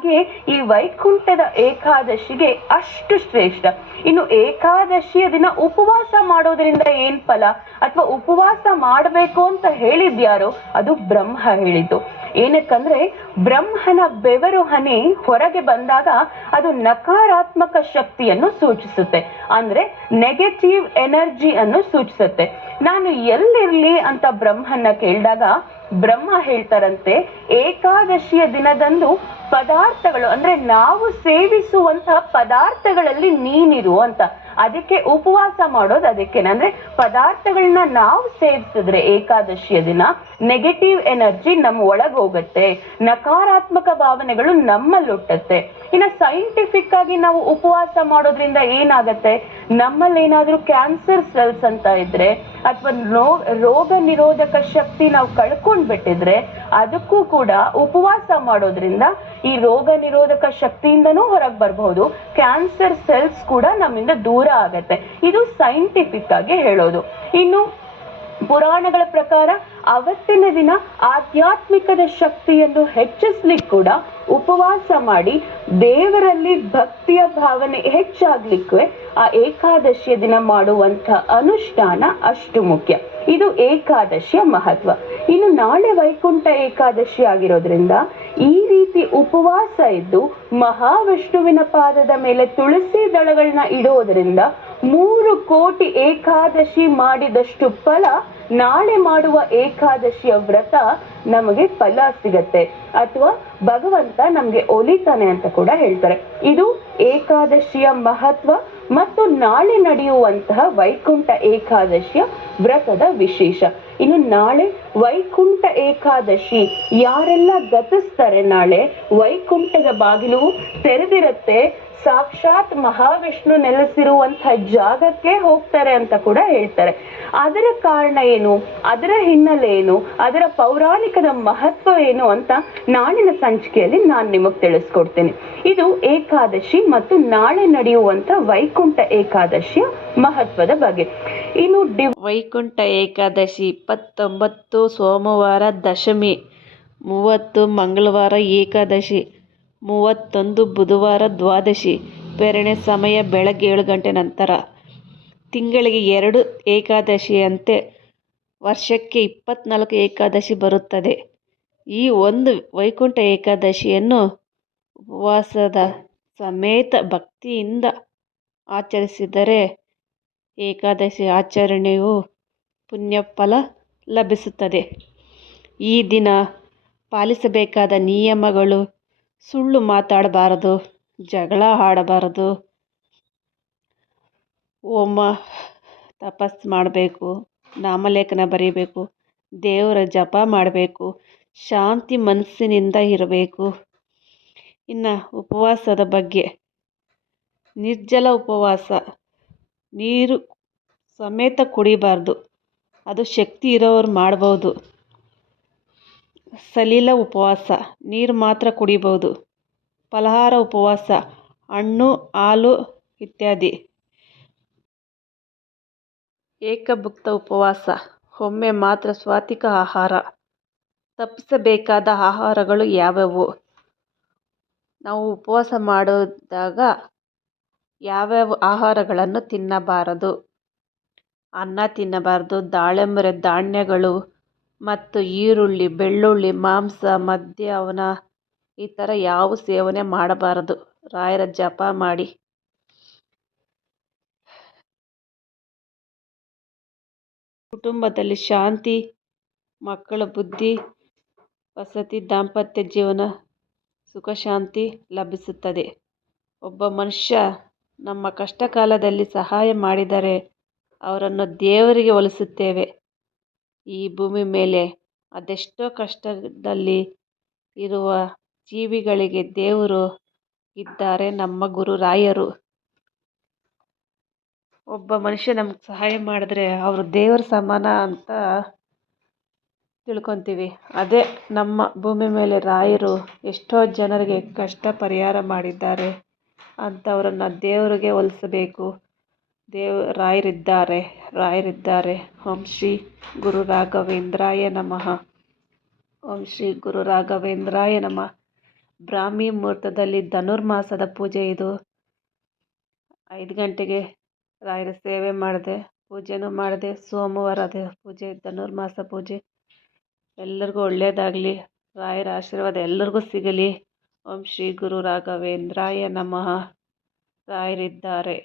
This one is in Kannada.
ಹಾಗೆ ಈ ವೈಕುಂಠದ ಏಕಾದಶಿಗೆ ಅಷ್ಟು ಶ್ರೇಷ್ಠ. ಇನ್ನು ಏಕಾದಶಿಯ ದಿನ ಉಪವಾಸ ಮಾಡೋದ್ರಿಂದ ಏನ್ ಫಲ, ಅಥವಾ ಉಪವಾಸ ಮಾಡಬೇಕು ಅಂತ ಹೇಳಿದ್ಯಾರೋ ಅದು ಬ್ರಹ್ಮ ಹೇಳಿದ್ದು. ಏನಕ್ಕಂದ್ರೆ ಬ್ರಹ್ಮನ ಬೆವರು ಹನಿ ಹೊರಗೆ ಬಂದಾಗ ಅದು ನಕಾರಾತ್ಮಕ ಶಕ್ತಿಯನ್ನು ಸೂಚಿಸುತ್ತೆ, ಅಂದ್ರೆ ನೆಗೆಟಿವ್ ಎನರ್ಜಿ ಅನ್ನು ಸೂಚಿಸುತ್ತೆ. ನಾನು ಎಲ್ಲಿರ್ಲಿ ಅಂತ ಬ್ರಹ್ಮನ ಕೇಳಿದಾಗ ಬ್ರಹ್ಮ ಹೇಳ್ತಾರಂತೆ, ಏಕಾದಶಿಯ ದಿನದಂದು ಪದಾರ್ಥಗಳು ಅಂದ್ರೆ ನಾವು ಸೇವಿಸುವಂತಹ ಪದಾರ್ಥಗಳಲ್ಲಿ ನೀನಿರು ಅಂತ. ಅದಕ್ಕೆ ಉಪವಾಸ ಮಾಡೋದು ಅದಕ್ಕೆ, ಅಂದ್ರೆ ಪದಾರ್ಥಗಳನ್ನ ನಾವು ಸೇವಿಸಿದ್ರೆ ಏಕಾದಶಿಯ ದಿನ ನೆಗೆಟಿವ್ ಎನರ್ಜಿ ನಮ್ಮ ಒಳಗೆ ಹೋಗುತ್ತೆ, ನಕಾರಾತ್ಮಕ ಭಾವನೆಗಳು ನಮ್ಮಲ್ಲಿ ಹುಟ್ಟುತ್ತೆ. ಇನ್ನು ಸೈಂಟಿಫಿಕ್ ಆಗಿ ನಾವು ಉಪವಾಸ ಮಾಡೋದ್ರಿಂದ ಏನಾಗತ್ತೆ, ನಮ್ಮಲ್ಲಿ ಏನಾದ್ರೂ ಕ್ಯಾನ್ಸರ್ ಸೆಲ್ಸ್ ಅಂತ ಇದ್ರೆ ಅಥವಾ ರೋಗ ನಿರೋಧಕ ಶಕ್ತಿ ನಾವು ಕಳ್ಕೊಂಡ್ಬಿಟ್ಟಿದ್ರೆ ಅದಕ್ಕೂ ಕೂಡ ಉಪವಾಸ ಮಾಡೋದ್ರಿಂದ ಈ ರೋಗ ನಿರೋಧಕ ಶಕ್ತಿಯಿಂದನೂ ಹೊರಗೆ ಬರಬಹುದು, ಕ್ಯಾನ್ಸರ್ ಸೆಲ್ಸ್ ಕೂಡ ನಮ್ಮಿಂದ ದೂರ ಆಗತ್ತೆ. ಇದು ಸೈಂಟಿಫಿಕ್ ಆಗಿ ಹೇಳೋದು. ಇನ್ನು ಪುರಾಣಗಳ ಪ್ರಕಾರ ಅವತ್ತಿನ ದಿನ ಆಧ್ಯಾತ್ಮಿಕದ ಶಕ್ತಿಯನ್ನು ಹೆಚ್ಚಿಸ್ಲಿಕ್ಕೆ ಕೂಡ ಉಪವಾಸ ಮಾಡಿ ದೇವರಲ್ಲಿ ಭಕ್ತಿಯ ಭಾವನೆ ಹೆಚ್ಚಾಗ್ಲಿಕ್ಕೆ ಆ ಏಕಾದಶಿಯ ದಿನ ಮಾಡುವಂತ ಅನುಷ್ಠಾನ ಅಷ್ಟು ಮುಖ್ಯ. ಇದು ಏಕಾದಶಿಯ ಮಹತ್ವ. ಇನ್ನು ನಾಳೆ ವೈಕುಂಠ ಏಕಾದಶಿ ಆಗಿರೋದ್ರಿಂದ ಈ ರೀತಿ ಉಪವಾಸ ಇದ್ದು ಮಹಾವಿಷ್ಣುವಿನ ಪಾದದ ಮೇಲೆ ತುಳಸಿ ದಳಗಳನ್ನ ಇಡೋದ್ರಿಂದ 3 ಕೋಟಿ ಏಕಾದಶಿ ಮಾಡಿದಷ್ಟು ಫಲ ನಾಳೆ ಮಾಡುವ ಏಕಾದಶಿಯ ವ್ರತ ನಮಗೆ ಫಲ ಸಿಗತ್ತೆ, ಅಥವಾ ಭಗವಂತ ನಮ್ಗೆ ಒಲಿತಾನೆ ಅಂತ ಕೂಡ ಹೇಳ್ತಾರೆ. ಇದು ಏಕಾದಶಿಯ ಮಹತ್ವ ಮತ್ತು ನಾಳೆ ನಡೆಯುವಂತಹ ವೈಕುಂಠ ಏಕಾದಶಿಯ ವ್ರತದ ವಿಶೇಷ. ಇನ್ನು ನಾಳೆ ವೈಕುಂಠ ಏಕಾದಶಿ ಯಾರೆಲ್ಲ ಗತಿಸ್ತಾರೆ, ನಾಳೆ ವೈಕುಂಠದ ಬಾಗಿಲು ತೆರೆದಿರುತ್ತೆ, ಸಾಕ್ಷಾತ್ ಮಹಾವಿಷ್ಣು ನೆಲೆಸಿರುವಂತಹ ಜಾಗಕ್ಕೆ ಹೋಗ್ತಾರೆ ಅಂತ ಕೂಡ ಹೇಳ್ತಾರೆ. ಅದರ ಕಾರಣ ಏನು, ಅದರ ಹಿನ್ನೆಲೆ ಏನು, ಅದರ ಪೌರಾಣಿಕದ ಮಹತ್ವ ಏನು ಅಂತ ನಾಳಿನ ಸಂಚಿಕೆಯಲ್ಲಿ ನಾನು ನಿಮಗೆ ತಿಳಿಸ್ಕೊಡ್ತೀನಿ. ಇದು ಏಕಾದಶಿ ಮತ್ತು ನಾಳೆ ನಡೆಯುವಂತ ವೈಕುಂಠ ಏಕಾದಶಿಯ ಮಹತ್ವದ ಬಗ್ಗೆ. ಇನ್ನು ವೈಕುಂಠ ಏಕಾದಶಿ 29 ಸೋಮವಾರ ದಶಮಿ, 30 ಮಂಗಳವಾರ ಏಕಾದಶಿ, 31 ಬುಧವಾರ ದ್ವಾದಶಿ. ಪ್ರೇರಣೆ ಸಮಯ ಬೆಳಗ್ಗೆ 7 ಗಂಟೆ ನಂತರ. ತಿಂಗಳಿಗೆ 2 ಏಕಾದಶಿಯಂತೆ ವರ್ಷಕ್ಕೆ 24 ಏಕಾದಶಿ ಬರುತ್ತದೆ. ಈ ಒಂದು ವೈಕುಂಠ ಏಕಾದಶಿಯನ್ನು ಉಪವಾಸದ ಸಮೇತ ಭಕ್ತಿಯಿಂದ ಆಚರಿಸಿದರೆ ಏಕಾದಶಿ ಆಚರಣೆಯು ಪುಣ್ಯಫಲ ಲಭಿಸುತ್ತದೆ. ಈ ದಿನ ಪಾಲಿಸಬೇಕಾದ ನಿಯಮಗಳು: ಸುಳ್ಳು ಮಾತಾಡಬಾರದು, ಜಗಳ ಆಡಬಾರದು, ಹೋಮ ತಪಸ್ ಮಾಡಬೇಕು, ನಾಮಲೇಖನ ಬರೀಬೇಕು, ದೇವರ ಜಪ ಮಾಡಬೇಕು, ಶಾಂತಿ ಮನಸ್ಸಿನಿಂದ ಇರಬೇಕು. ಇನ್ನು ಉಪವಾಸದ ಬಗ್ಗೆ: ನಿರ್ಜಲ ಉಪವಾಸ, ನೀರು ಸಮೇತ ಕುಡಿಬಾರ್ದು, ಅದು ಶಕ್ತಿ ಇರೋರು ಮಾಡ್ಬೋದು. ಸಲಿಲ ಉಪವಾಸ, ನೀರು ಮಾತ್ರ ಕುಡಿಬೋದು. ಫಲಹಾರ ಉಪವಾಸ, ಹಣ್ಣು ಹಾಲು ಇತ್ಯಾದಿ. ಏಕಭುಕ್ತ ಉಪವಾಸ, ಒಮ್ಮೆ ಮಾತ್ರ ಸಾತ್ವಿಕ ಆಹಾರ. ತಪ್ಪಿಸಬೇಕಾದ ಆಹಾರಗಳು ಯಾವ್ಯಾವು? ನಾವು ಉಪವಾಸ ಮಾಡಿದಾಗ ಯಾವ್ಯಾವ ಆಹಾರಗಳನ್ನು ತಿನ್ನಬಾರದು: ಅನ್ನ ತಿನ್ನಬಾರದು, ದಾಳಿಂಬೆ ಧಾನ್ಯಗಳು ಮತ್ತು ಈರುಳ್ಳಿ, ಬೆಳ್ಳುಳ್ಳಿ, ಮಾಂಸ, ಮದ್ಯಪಾನ ಈ ಥರ ಯಾವ ಸೇವನೆ ಮಾಡಬಾರದು. ರಾಯರ ಜಪ ಮಾಡಿ. ಕುಟುಂಬದಲ್ಲಿ ಶಾಂತಿ, ಮಕ್ಕಳ ಬುದ್ಧಿ, ವಸತಿ, ದಾಂಪತ್ಯ ಜೀವನ, ಸುಖ ಶಾಂತಿ ಲಭಿಸುತ್ತದೆ. ಒಬ್ಬ ಮನುಷ್ಯ ನಮ್ಮ ಕಷ್ಟ ಕಾಲದಲ್ಲಿ ಸಹಾಯ ಮಾಡಿದರೆ ಅವರನ್ನು ದೇವರಿಗೆ ಹೋಲಿಸುತ್ತೇವೆ. ಈ ಭೂಮಿ ಮೇಲೆ ಅದೆಷ್ಟೋ ಕಷ್ಟದಲ್ಲಿ ಇರುವ ಜೀವಿಗಳಿಗೆ ದೇವರು ಇದ್ದಾರೆ, ನಮ್ಮ ಗುರು ರಾಯರು. ಒಬ್ಬ ಮನುಷ್ಯ ನಮ್ಗೆ ಸಹಾಯ ಮಾಡಿದ್ರೆ ಅವರು ದೇವರ ಸಮಾನ ಅಂತ ತಿಳ್ಕೊತೀವಿ. ಅದೇ ನಮ್ಮ ಭೂಮಿ ಮೇಲೆ ರಾಯರು ಎಷ್ಟೋ ಜನರಿಗೆ ಕಷ್ಟ ಪರಿಹಾರ ಮಾಡಿದ್ದಾರೆ. ಅಂಥವರನ್ನು ದೇವರಿಗೆ ಹೋಲಿಸಬೇಕು. ರಾಯರಿದ್ದಾರೆ. ಓಂ ಶ್ರೀ ಗುರು ರಾಘವೇಂದ್ರಾಯ ನಮಃ. ಓಂ ಶ್ರೀ ಗುರು ರಾಘವೇಂದ್ರಾಯ ನಮಃ. ಬ್ರಾಹ್ಮಿ ಮುಹೂರ್ತದಲ್ಲಿ ಧನುರ್ಮಾಸದ ಪೂಜೆ ಇದು. 5 ಗಂಟೆಗೆ ರಾಯರ ಸೇವೆ ಮಾಡಿದೆ, ಪೂಜೆನೂ ಮಾಡಿದೆ. ಸೋಮವಾರದ ಪೂಜೆ, ಧನುರ್ಮಾಸ ಪೂಜೆ. ಎಲ್ಲರಿಗೂ ಒಳ್ಳೆಯದಾಗಲಿ. ರಾಯರ ಆಶೀರ್ವಾದ ಎಲ್ಲರಿಗೂ ಸಿಗಲಿ. ಓಂ ಶ್ರೀ ಗುರು ರಾಘವೇಂದ್ರಾಯ ನಮಃ. ರಾಯರಿದ್ದಾರೆ.